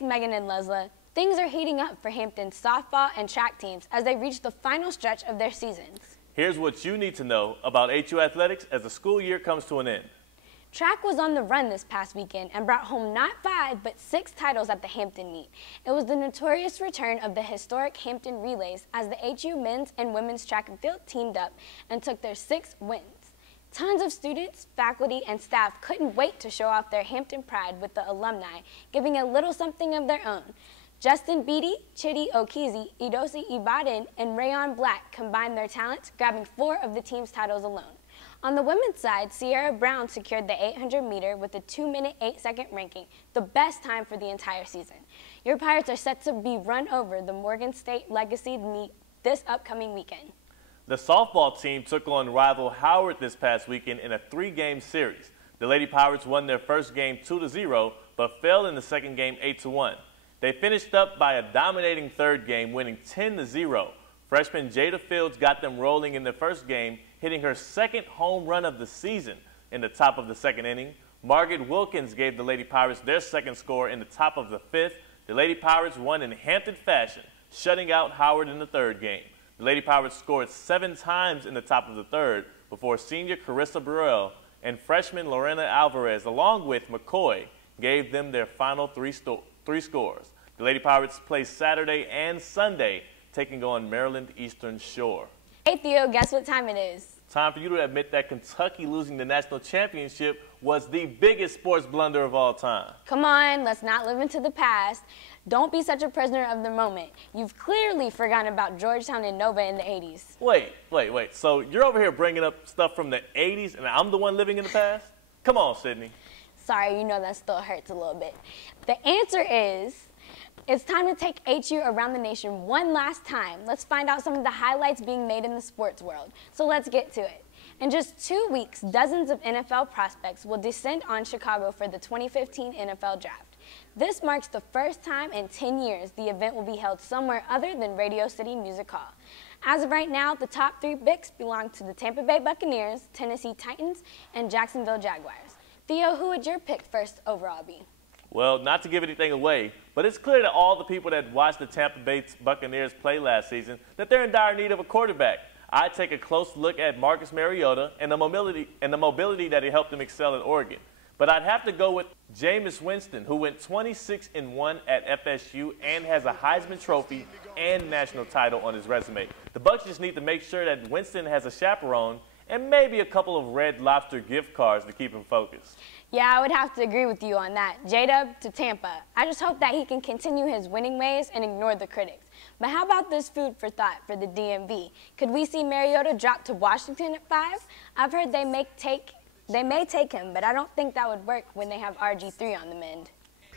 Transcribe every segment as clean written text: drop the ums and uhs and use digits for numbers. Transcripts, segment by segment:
Megan and Leslie. Things are heating up for Hampton's softball and track teams as they reach the final stretch of their seasons. Here's what you need to know about HU athletics as the school year comes to an end. Track was on the run this past weekend and brought home not 5 but 6 titles at the Hampton meet. It was the notorious return of the historic Hampton Relays as the HU men's and women's track and field teamed up and took their 6 wins. Tons of students, faculty, and staff couldn't wait to show off their Hampton pride with the alumni, giving a little something of their own. Justin Beatty, Chidi Okizi, Idosi Ibadan, and Rayon Black combined their talents, grabbing 4 of the team's titles alone. On the women's side, Sierra Brown secured the 800-meter with a 2-minute 8-second ranking, the best time for the entire season. Your Pirates are set to be run over the Morgan State Legacy meet this upcoming weekend. The softball team took on rival Howard this past weekend in a 3-game series. The Lady Pirates won their first game 2-0, but fell in the second game 8-1. They finished up by a dominating third game, winning 10-0. Freshman Jada Fields got them rolling in the first game, hitting her second home run of the season in the top of the second inning. Margaret Wilkins gave the Lady Pirates their second score in the top of the 5th. The Lady Pirates won in Hampton fashion, shutting out Howard in the third game. The Lady Pirates scored 7 times in the top of the 3rd before senior Carissa Burrell and freshman Lorena Alvarez, along with McCoy, gave them their final 3 scores. The Lady Pirates play Saturday and Sunday, taking on Maryland Eastern Shore. Hey Theo, guess what time it is? Time for you to admit that Kentucky losing the national championship was the biggest sports blunder of all time. Come on, let's not live into the past. Don't be such a prisoner of the moment. You've clearly forgotten about Georgetown and Nova in the 80s. Wait. So you're over here bringing up stuff from the 80s and I'm the one living in the past? Come on, Sydney. Sorry, you know that still hurts a little bit. The answer is, it's time to take HU around the nation one last time. Let's find out some of the highlights being made in the sports world. So let's get to it. In just 2 weeks, dozens of NFL prospects will descend on Chicago for the 2015 NFL Draft. This marks the first time in 10 years the event will be held somewhere other than Radio City Music Hall. As of right now, the top 3 picks belong to the Tampa Bay Buccaneers, Tennessee Titans, and Jacksonville Jaguars. Theo, who would your pick first overall be? Well, not to give anything away, but it's clear to all the people that watched the Tampa Bay Buccaneers play last season that they're in dire need of a quarterback. I'd take a close look at Marcus Mariota and the mobility that he helped him excel at Oregon. But I'd have to go with Jameis Winston, who went 26-1 at FSU and has a Heisman Trophy and national title on his resume. The Bucs just need to make sure that Winston has a chaperone and maybe a couple of Red Lobster gift cards to keep him focused. Yeah, I would have to agree with you on that. J-Dub to Tampa. I just hope that he can continue his winning ways and ignore the critics. But how about this food for thought for the DMV? Could we see Mariota drop to Washington at 5? I've heard they may take him, but I don't think that would work when they have RG3 on the mend.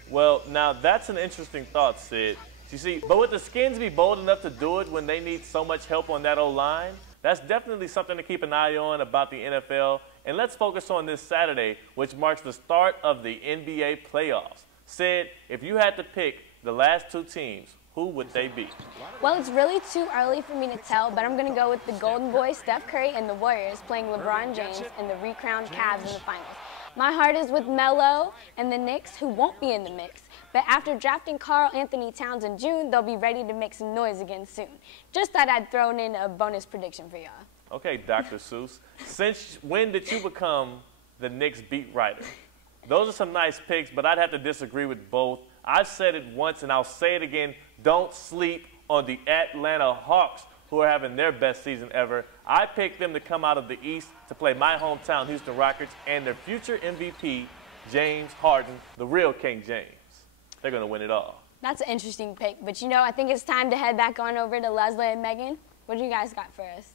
Well, now that's an interesting thought, Sid. You see, but would the Skins be bold enough to do it when they need so much help on that O-line? That's definitely something to keep an eye on about the NFL. And let's focus on this Saturday, which marks the start of the NBA playoffs. Sid, if you had to pick the last 2 teams, who would they be? Well, it's really too early for me to tell, but I'm going to go with the Golden Boys, Steph Curry, and the Warriors playing LeBron James and the recrowned Cavs in the finals. My heart is with Melo and the Knicks, who won't be in the mix. But after drafting Karl Anthony Towns in June, they'll be ready to make some noise again soon. Just thought I'd throw in a bonus prediction for y'all. Okay, Dr. Seuss. Since when did you become the Knicks beat writer? Those are some nice picks, but I'd have to disagree with both. I've said it once and I'll say it again. Don't sleep on the Atlanta Hawks, who are having their best season ever. I picked them to come out of the East to play my hometown Houston Rockets and their future MVP, James Harden, the real King James. They're going to win it all. That's an interesting pick, but you know, I think it's time to head back on over to Leslie and Megan. What do you guys got for us?